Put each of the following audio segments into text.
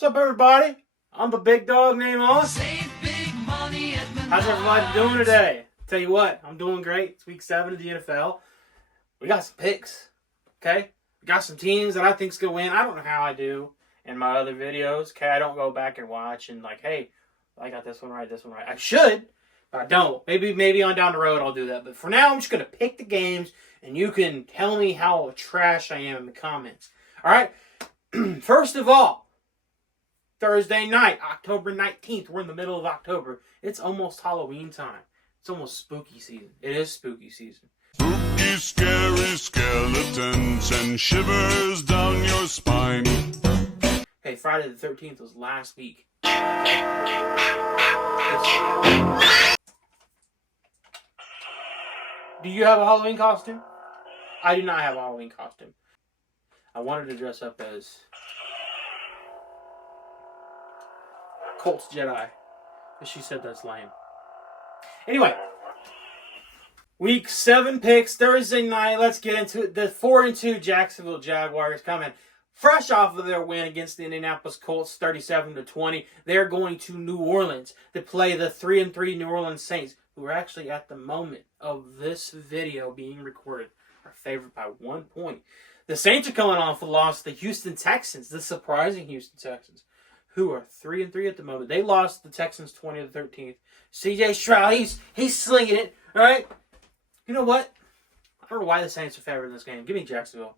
What's up, everybody? I'm the big dog named Oz. How's everybody doing today? Tell you what, I'm doing great. It's week 7 of the NFL. We got some picks, okay? We got some teams that I think's gonna win. I don't know how I do in my other videos, okay? I don't go back and watch and like, hey, I got this one right, this one right. I should, but I don't. Maybe on down the road I'll do that. But for now, I'm just gonna pick the games, and you can tell me how trash I am in the comments. All right. First of all, Thursday night, October 19th. We're in the middle of October. It's almost Halloween time. It's almost spooky season. It is spooky season. Spooky, scary skeletons and shivers down your spine. Hey, Friday the 13th was last week. Do you have a Halloween costume? I do not have a Halloween costume. I wanted to dress up as Colts Jedi, but she said that's lame. Anyway, week 7 picks, Thursday night. Let's get into it. The 4-2 Jacksonville Jaguars coming fresh off of their win against the Indianapolis Colts, 37-20. They're going to New Orleans to play the 3-3 New Orleans Saints, who are actually at the moment of this video being recorded are favored by 1 point. The Saints are coming off a loss to the Houston Texans, the surprising Houston Texans, who are 3-3 at the moment. They lost the Texans 20-13. CJ Stroud, he's slinging it, all right? You know what? I don't know why the Saints are favored in this game. Give me Jacksonville.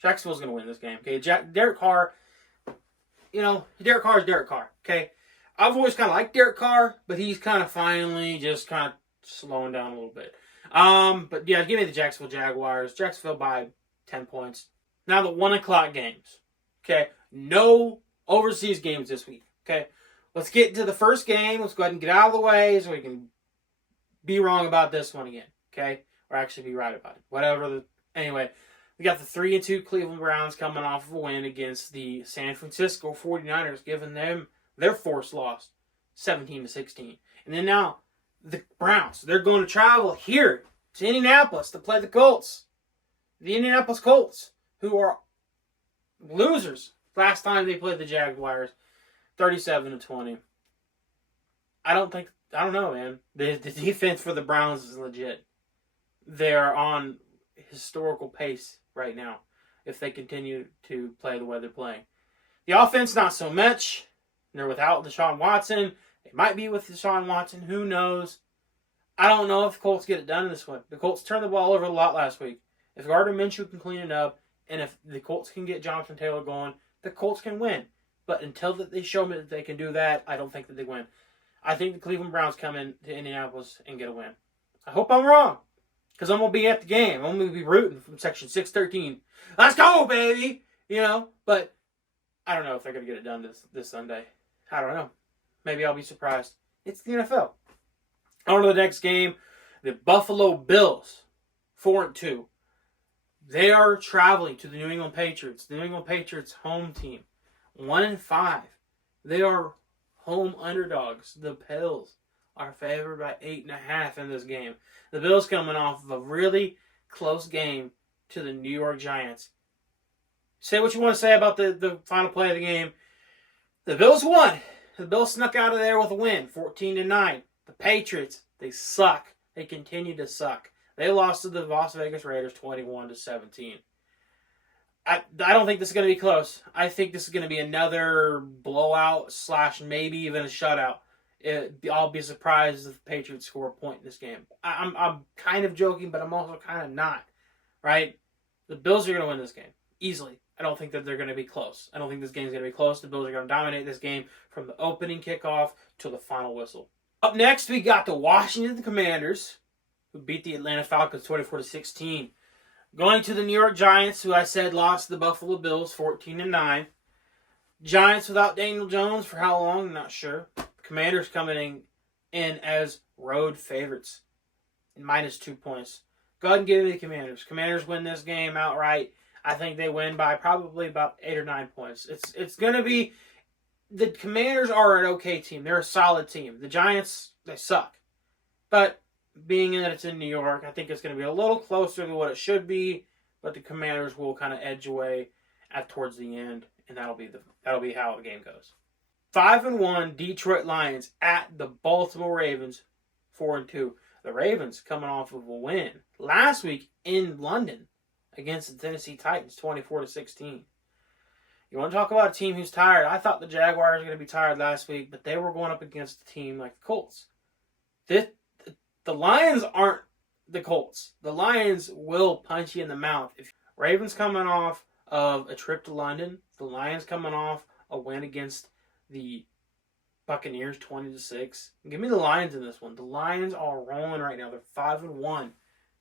Jacksonville's going to win this game, okay? Derek Carr, Derek Carr is Derek Carr, okay? I've always kind of liked Derek Carr, but he's kind of finally just kind of slowing down a little bit. But yeah, give me the Jacksonville Jaguars. Jacksonville by 10 points. Now the 1 o'clock games, okay? No overseas games this week, okay? Let's get into the first game. Let's go ahead and get out of the way so we can be wrong about this one again, okay? Or actually be right about it. Anyway, we got the 3-2 Cleveland Browns coming off of a win against the San Francisco 49ers, giving them their forced loss, 17-16. And then now, the Browns, they're going to travel here to Indianapolis to play the Colts. The Indianapolis Colts, who are losers last time they played the Jaguars, 37-20. I don't know, man. The defense for the Browns is legit. They're on historical pace right now if they continue to play the way they're playing. The offense, not so much. They're without Deshaun Watson. They might be with Deshaun Watson. Who knows? I don't know if the Colts get it done in this one. The Colts turned the ball over a lot last week. If Gardner Minshew can clean it up, and if the Colts can get Jonathan Taylor going, the Colts can win. But until they show me that they can do that, I don't think that they win. I think the Cleveland Browns come into Indianapolis and get a win. I hope I'm wrong, because I'm going to be at the game. I'm going to be rooting from section 613. Let's go, baby! But I don't know if they're going to get it done this Sunday. I don't know. Maybe I'll be surprised. It's the NFL. On to the next game. The Buffalo Bills, 4-2. They are traveling to the New England Patriots. The New England Patriots home team, 1-5. They are home underdogs. The Bills are favored by 8.5 in this game. The Bills coming off of a really close game to the New York Giants. Say what you want to say about the final play of the game. The Bills won. The Bills snuck out of there with a win, 14-9. The Patriots, they suck. They continue to suck. They lost to the Las Vegas Raiders 21-17. I don't think this is going to be close. I think this is going to be another blowout / maybe even a shutout. I'll be surprised if the Patriots score a point in this game. I'm kind of joking, but I'm also kind of not. Right? The Bills are going to win this game easily. I don't think that they're going to be close. I don't think this game's going to be close. The Bills are going to dominate this game from the opening kickoff to the final whistle. Up next, we got the Washington Commanders, who beat the Atlanta Falcons 24-16. Going to the New York Giants, who I said lost to the Buffalo Bills 14-9. Giants without Daniel Jones for how long? I'm not sure. Commanders coming in as road favorites and -2 points. Go ahead and give me the Commanders. Commanders win this game outright. I think they win by probably about 8 or 9 points. It's going to be... The Commanders are an okay team. They're a solid team. The Giants, they suck. But being that it's in New York, I think it's going to be a little closer to what it should be. But the Commanders will kind of edge away towards the end, and that'll be how the game goes. 5-1 Detroit Lions at the Baltimore Ravens, 4-2. The Ravens coming off of a win last week in London against the Tennessee Titans, 24-16. You want to talk about a team who's tired? I thought the Jaguars were going to be tired last week, but they were going up against a team like the Colts. The Lions aren't the Colts. The Lions will punch you in the mouth. Ravens coming off of a trip to London. The Lions coming off a win against the Buccaneers, 20-6. Give me the Lions in this one. The Lions are rolling right now. They're 5-1,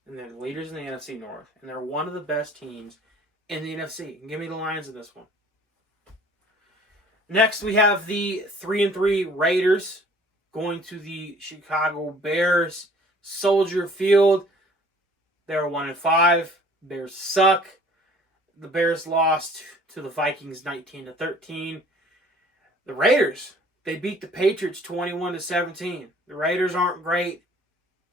and they're the leaders in the NFC North, and they're one of the best teams in the NFC. Give me the Lions in this one. Next, we have the 3-3 Raiders going to the Chicago Bears, Soldier Field. They're 1-5. Bears suck. The Bears lost to the Vikings 19-13. The Raiders, they beat the Patriots 21-17. The Raiders aren't great,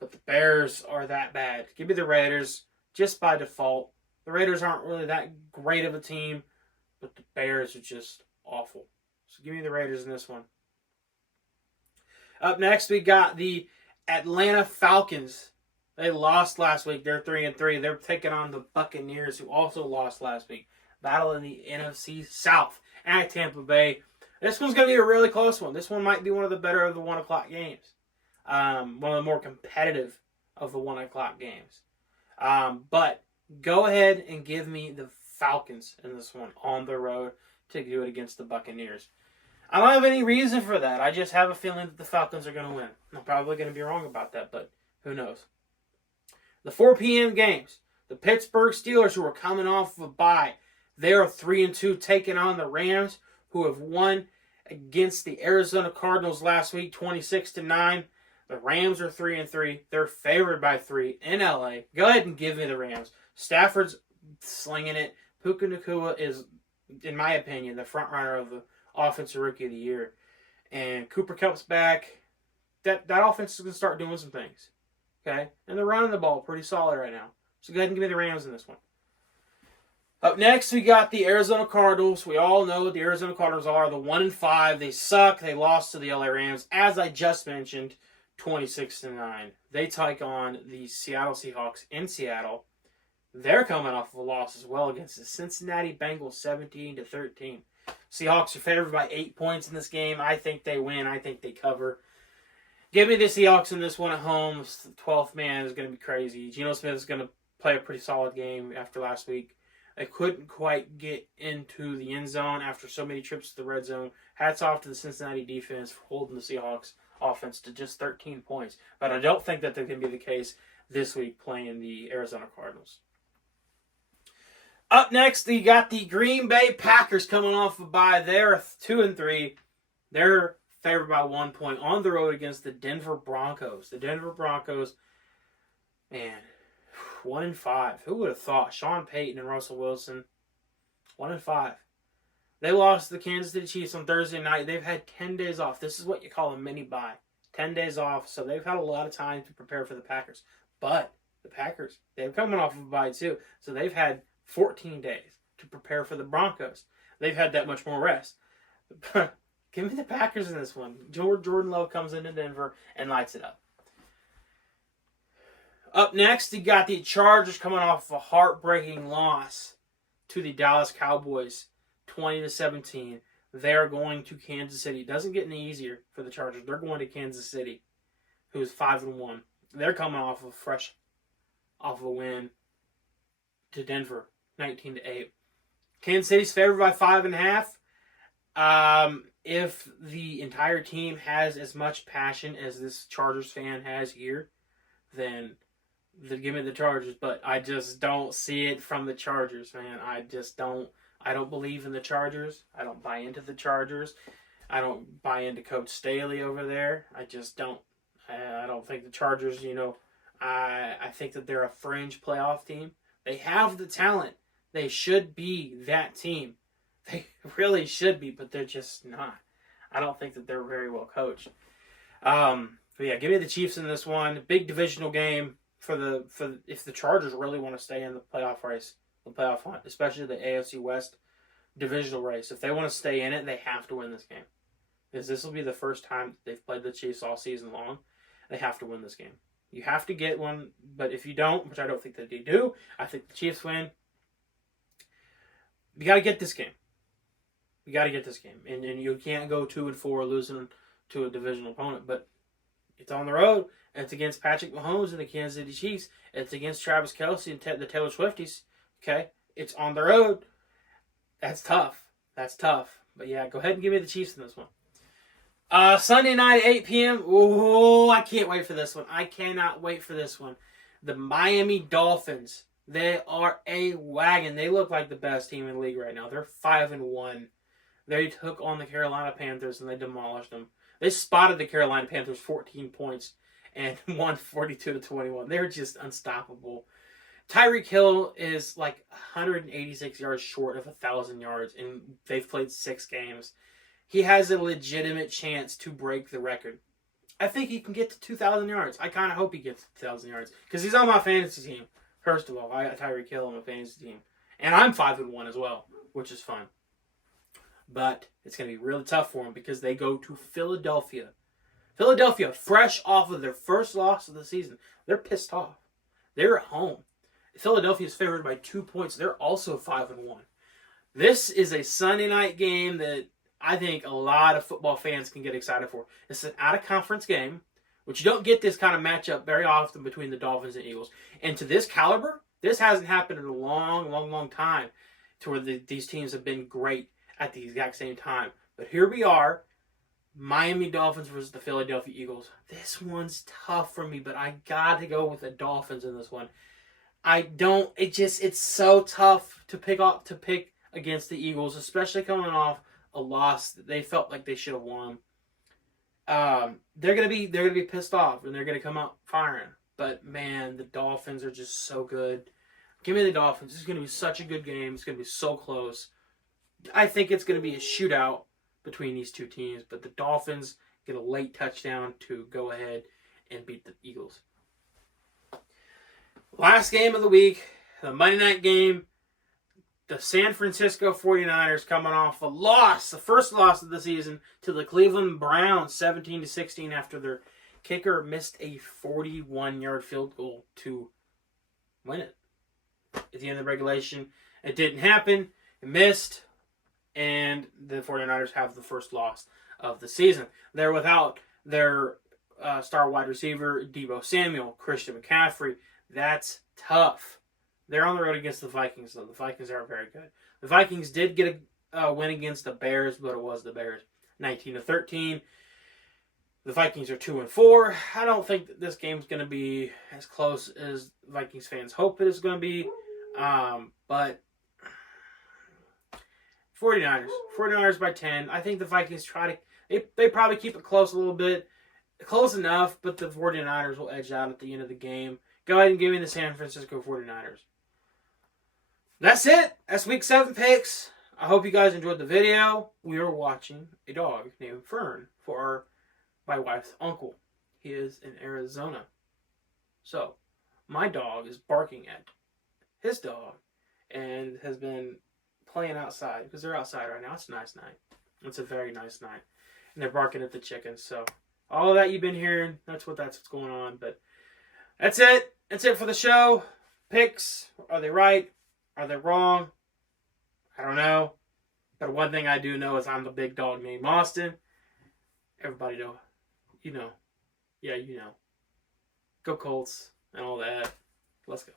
but the Bears are that bad. Give me the Raiders just by default. The Raiders aren't really that great of a team, but the Bears are just awful. So give me the Raiders in this one. Up next, we got the Atlanta Falcons. They lost last week. They're 3-3. They're taking on the Buccaneers, who also lost last week. Battle in the NFC South at Tampa Bay. This one's going to be a really close one. This one might be one of the better of the 1 o'clock games. One of the more competitive of the 1 o'clock games. But go ahead and give me the Falcons in this one on the road to do it against the Buccaneers. I don't have any reason for that. I just have a feeling that the Falcons are going to win. I'm probably going to be wrong about that, but who knows. The 4 p.m. games. The Pittsburgh Steelers, who are coming off of a bye, they are 3-2, taking on the Rams, who have won against the Arizona Cardinals last week, 26-9. The Rams are 3-3. They're favored by 3 in LA. Go ahead and give me the Rams. Stafford's slinging it. Puka Nacua is, in my opinion, the front runner of the Offensive Rookie of the Year. And Cooper Kupp's back. That offense is going to start doing some things. Okay? And they're running the ball pretty solid right now. So go ahead and give me the Rams in this one. Up next, we got the Arizona Cardinals. We all know what the Arizona Cardinals are. The 1-5. They suck. They lost to the LA Rams. As I just mentioned, 26-9. They take on the Seattle Seahawks in Seattle. They're coming off of a loss as well against the Cincinnati Bengals, 17-13. Seahawks are favored by 8 points in this game. I think they win. I think they cover. Give me the Seahawks in this one at home. The 12th man is going to be crazy. Geno Smith is going to play a pretty solid game after last week. They couldn't quite get into the end zone after so many trips to the red zone. Hats off to the Cincinnati defense for holding the Seahawks offense to just 13 points. But I don't think that can be the case this week playing the Arizona Cardinals. Up next, you got the Green Bay Packers coming off a bye. They're 2-3. They're favored by 1 point on the road against the Denver Broncos. The Denver Broncos, man, 1-5. Who would have thought? Sean Payton and Russell Wilson, 1-5. They lost to the Kansas City Chiefs on Thursday night. They've had 10 days off. This is what you call a mini bye. 10 days off, so they've had a lot of time to prepare for the Packers. But the Packers, they're coming off of a bye too, so they've had 14 days to prepare for the Broncos. They've had that much more rest. Give me the Packers in this one. Jordan Love comes into Denver and lights it up. Up next, you got the Chargers coming off a heartbreaking loss to the Dallas Cowboys, 20-17. They're going to Kansas City. It doesn't get any easier for the Chargers. They're going to Kansas City, who's 5-1. They're coming off of a win to Denver, 19-8. Kansas City's favored by 5.5. If the entire team has as much passion as this Chargers fan has here, then give me the Chargers. But I just don't see it from the Chargers, man. I don't believe in the Chargers. I don't buy into the Chargers. I don't buy into Coach Staley over there. I just don't. I don't think the Chargers, I think that they're a fringe playoff team. They have the talent. They should be that team. They really should be, but they're just not. I don't think that they're very well coached. But yeah, give me the Chiefs in this one. Big divisional game for if the Chargers really want to stay in the playoff race, the playoff hunt, especially the AFC West divisional race. If they want to stay in it, they have to win this game. is this will be the first time they've played the Chiefs all season long. They have to win this game. You have to get one, but if you don't, which I don't think that they do, I think the Chiefs win. You got to get this game. You got to get this game. And you can't go 2-4 losing to a divisional opponent, but it's on the road. It's against Patrick Mahomes and the Kansas City Chiefs. It's against Travis Kelce and the Taylor Swifties. Okay? It's on the road. That's tough. That's tough. But yeah, go ahead and give me the Chiefs in this one. Sunday night at 8 p.m. Oh, I can't wait for this one. I cannot wait for this one. The Miami Dolphins. They are a wagon. They look like the best team in the league right now. They're 5-1. They took on the Carolina Panthers and they demolished them. They spotted the Carolina Panthers 14 points and won 42-21. They're just unstoppable. Tyreek Hill is like 186 yards short of 1,000 yards, and they've played 6 games. He has a legitimate chance to break the record. I think he can get to 2,000 yards. I kind of hope he gets to 2,000 yards because he's on my fantasy team. First of all, I got Tyreek Hill on my fantasy team. And I'm 5-1 as well, which is fun. But it's going to be really tough for him because they go to Philadelphia. Philadelphia, fresh off of their first loss of the season. They're pissed off. They're at home. Philadelphia is favored by 2 points. They're also 5-1. This is a Sunday night game that I think a lot of football fans can get excited for. It's an out-of-conference game, which you don't get this kind of matchup very often between the Dolphins and Eagles. And to this caliber, this hasn't happened in a long time to where these teams have been great at the exact same time. But here we are, Miami Dolphins versus the Philadelphia Eagles. This one's tough for me, but I got to go with the Dolphins in this one. It's so tough to pick against the Eagles, especially coming off a loss that they felt like they should have won. They're gonna be pissed off and they're gonna come out firing. But man, the Dolphins are just so good. Give me the Dolphins. This is gonna be such a good game. It's gonna be so close. I think it's gonna be a shootout between these two teams, but the Dolphins get a late touchdown to go ahead and beat the Eagles. Last game of the week, the Monday night game. The San Francisco 49ers coming off a loss, the first loss of the season, to the Cleveland Browns, 17-16, after their kicker missed a 41-yard field goal to win it. At the end of the regulation, it didn't happen. It missed, and the 49ers have the first loss of the season. They're without their star wide receiver, Deebo Samuel, Christian McCaffrey. That's tough. They're on the road against the Vikings, though. The Vikings aren't very good. The Vikings did get a win against the Bears, but it was the Bears, 19-13. The Vikings are 2-4. I don't think that this game's going to be as close as Vikings fans hope it is going to be. But 49ers by 10. I think the Vikings they probably keep it close a little bit. Close enough, but the 49ers will edge out at the end of the game. Go ahead and give me the San Francisco 49ers. That's it. That's week 7 picks. I hope you guys enjoyed the video. We are watching a dog named Fern for my wife's uncle. He is in Arizona. So, my dog is barking at his dog and has been playing outside because they're outside right now. It's a nice night. It's a very nice night. And they're barking at the chickens. So, all of that you've been hearing, that's what's going on. But that's it. That's it for the show. Picks. Are they right? Are they wrong? I don't know. But one thing I do know is I'm the big dog named Austin. Everybody know. You know. Yeah, you know. Go Colts and all that. Let's go.